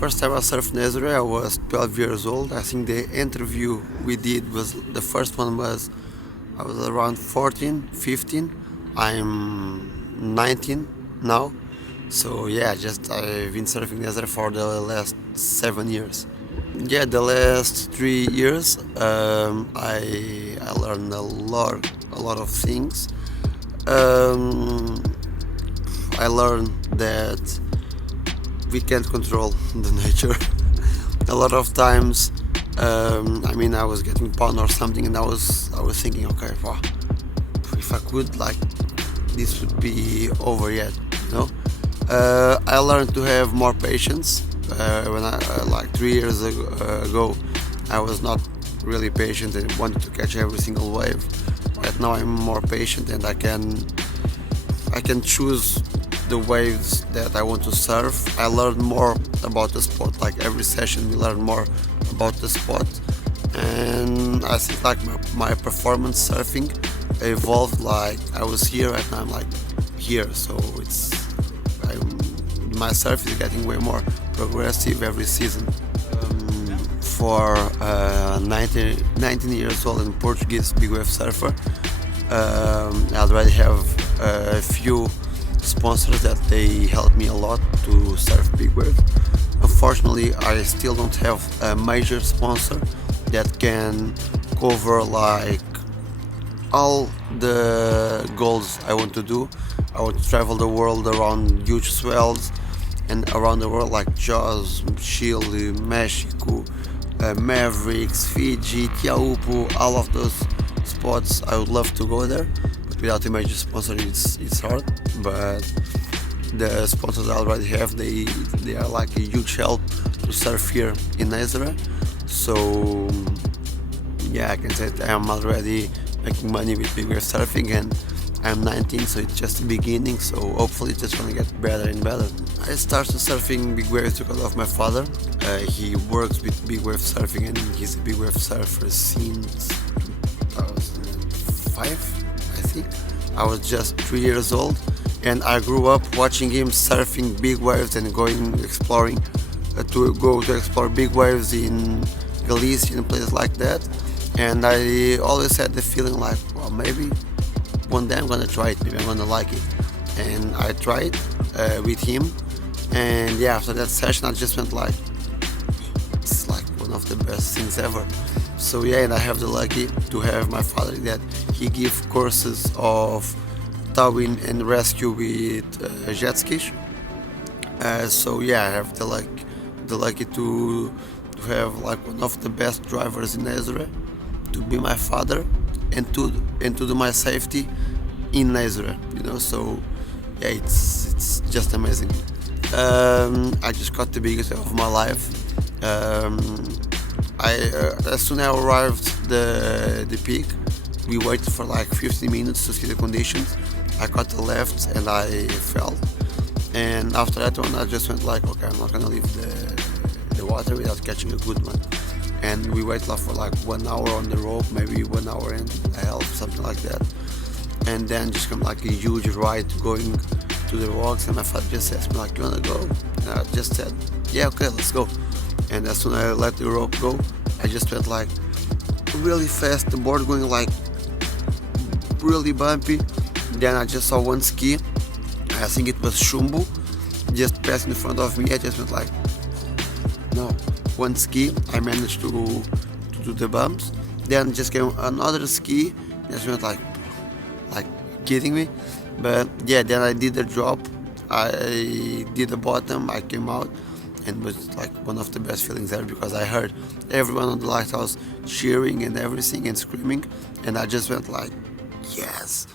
first time I surfed Nazare, I was 12 years old. I think the interview we did was the first one was I was around 14, 15. I'm 19 now. So yeah, just I've been surfing Nazare for the last 7 years. Yeah, the last 3 years, I learned a lot of things. Um, I learned that we can't control the nature. A lot of times, I was getting pwned or something, and I was thinking, okay, wow, if I could, like, this would be over yet, you know. I learned to have more patience. When I like 3 years ago, I was not really patient and wanted to catch every single wave. Right now, I'm more patient and I can choose the waves that I want to surf. I learn more about the sport. Like every session, we learn more about the sport, and I think like my performance surfing evolved. Like I was here, right now I'm like here. So my surf is getting way more progressive every season. For 19 years old and Portuguese big wave surfer, I already have a few sponsors that they help me a lot to surf big wave. Unfortunately, I still don't have a major sponsor that can cover like all the goals I want to do. I want to travel the world around huge swells and around the world like Jaws, Chile, Mexico, Mavericks, Fiji, Tiaupu, all of those spots. I would love to go there, but without a major sponsor, it's hard. But the sponsors I already have, they are like a huge help to surf here in Nazare. So yeah, I can say that I'm already making money with big wave surfing, and I'm 19, so it's just the beginning. So hopefully it's just gonna get better and better. I started surfing big waves because of my father. He works with big wave surfing and he's a big wave surfer since 2005, I think. I was just 3 years old, and I grew up watching him surfing big waves and going exploring to explore big waves in Galicia and places like that. And I always had the feeling like, well, maybe one day I'm gonna try it, maybe I'm gonna like it. And I tried with him, and yeah, after that session I just went like, it's like one of the best things ever. So yeah, and I have the lucky to have my father that he give courses of towing and rescue with jet skis. So yeah, I have the lucky to have like one of the best drivers in Nazare, to be my father, and to do my safety in Nazare, you know. So yeah, it's just amazing. I just got the biggest of my life. As soon as I arrived the peak, we waited for like 15 minutes to see the conditions. I got the left and I fell, and after that one I just went like, okay, I'm not gonna leave the water without catching a good one. And we waited for like 1 hour on the rope, maybe 1 hour and a half, something like that. And then just come like a huge ride going to the rocks, and my father just asked me like, you wanna go? And I just said, yeah, okay, let's go. And as soon as I let the rope go, I just went like really fast, the board going like really bumpy. Then I just saw one ski, I think it was Shumbu, just passed in front of me. I just went like, no. One ski, I managed to do the bumps. Then just came another ski, just went like kidding me. But yeah, then I did the drop, I did the bottom, I came out, and it was like one of the best feelings ever, because I heard everyone on the lighthouse cheering and everything and screaming, and I just went like, yes.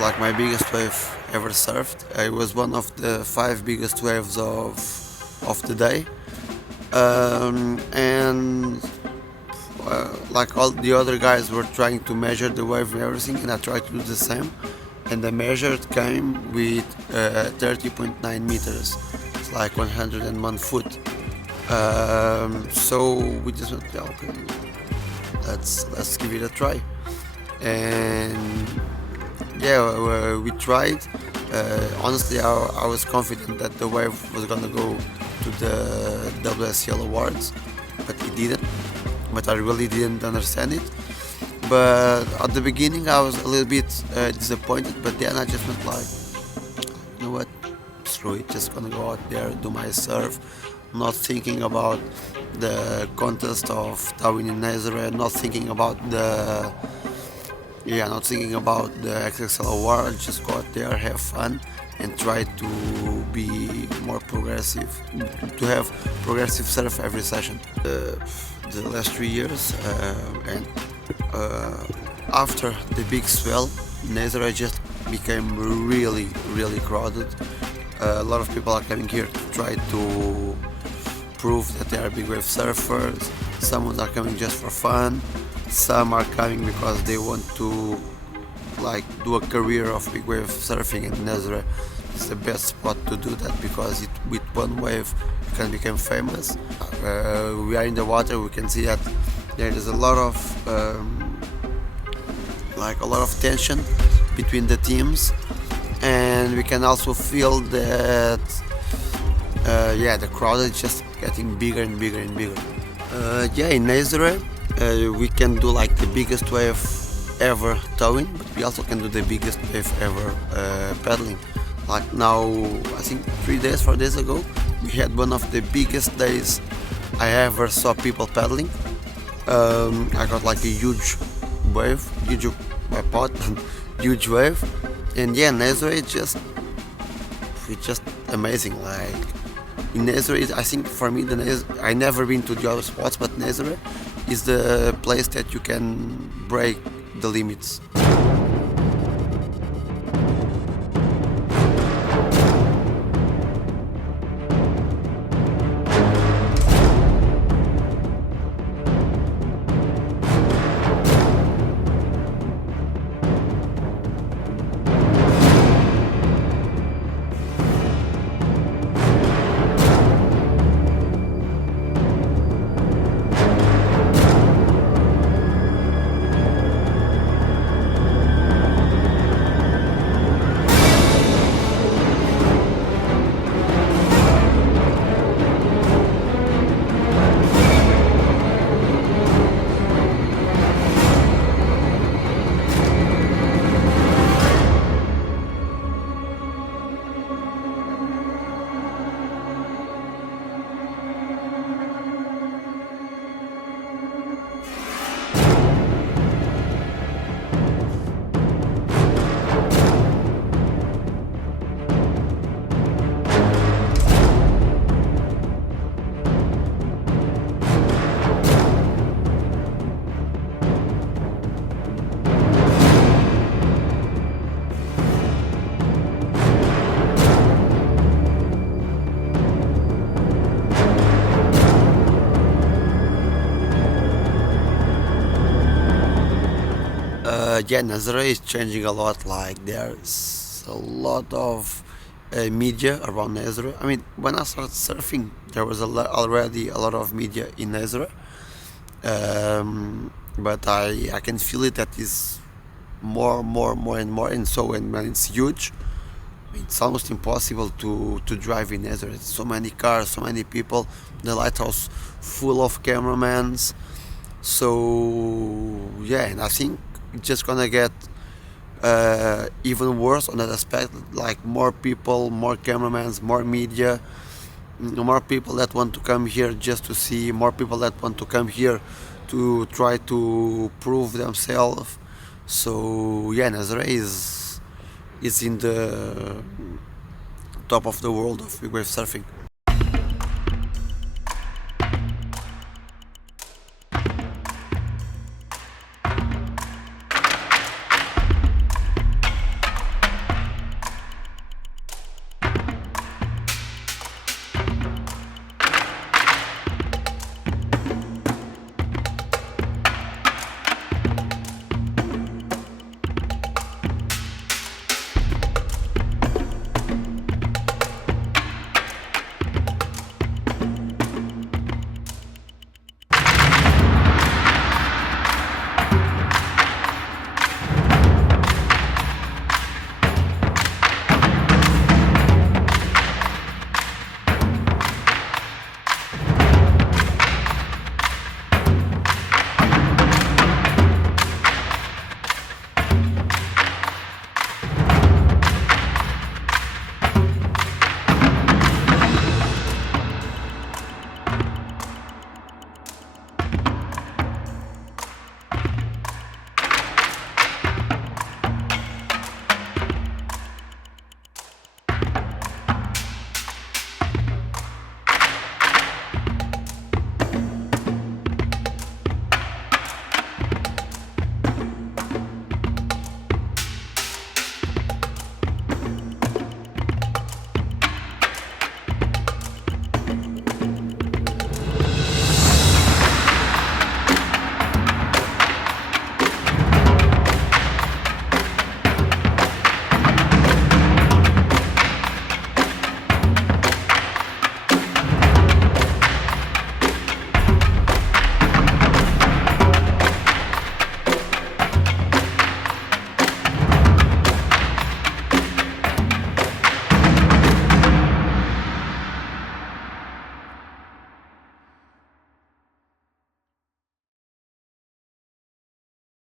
like my biggest wave ever surfed. It was one of the five biggest waves of the day, and like all the other guys were trying to measure the wave and everything, and I tried to do the same. And the measure came with 30.9 meters. It's like 101 foot. So we just went, yeah, okay, let's give it a try. And yeah, we tried. Honestly, I was confident that the wave was gonna go to the WSL awards, but it didn't. But I really didn't understand it. But at the beginning, I was a little bit disappointed. But then I just went like, you know what? Screw it. Just gonna go out there, do my surf, not thinking about the contest of Tawin in Nazare, not thinking about not thinking about the XXL award. Just go out there, have fun, and try to be more progressive, to have progressive surf every session. The last 3 years, and after the big swell, Nazare just became really crowded. A lot of people are coming here to try to prove that they are big wave surfers. Some are coming just for fun. Some are coming because they want to like do a career of big wave surfing, and Nazare is the best spot to do that because with one wave you can become famous. We are in the water. We can see that there is a lot of tension between the teams, and we can also feel that the crowd is just getting bigger and bigger and bigger. In Nazare we can do like the biggest wave ever towing, but we also can do the biggest wave ever paddling. Like now, I think 4 days ago, we had one of the biggest days I ever saw people paddling. I got like a huge wave, huge pot, huge wave, and yeah, Nazare it's just amazing. Like in Nazare, I think for me, I never been to the other spots, but Nazare is the place that you can break the limits. Nazare is changing a lot. Like there's a lot of media around Nazare. I mean, when I started surfing, there was already a lot of media in Nazare, but I can feel it that is more and more. And so when it's huge, it's almost impossible to drive in Nazare. So many cars, so many people. The lighthouse full of cameramans. So yeah, and I think it's just gonna get even worse on that aspect. Like more people, more cameramans, more media, more people that want to come here just to see, more people that want to come here to try to prove themselves. So yeah, Nazare is in the top of the world of big wave surfing.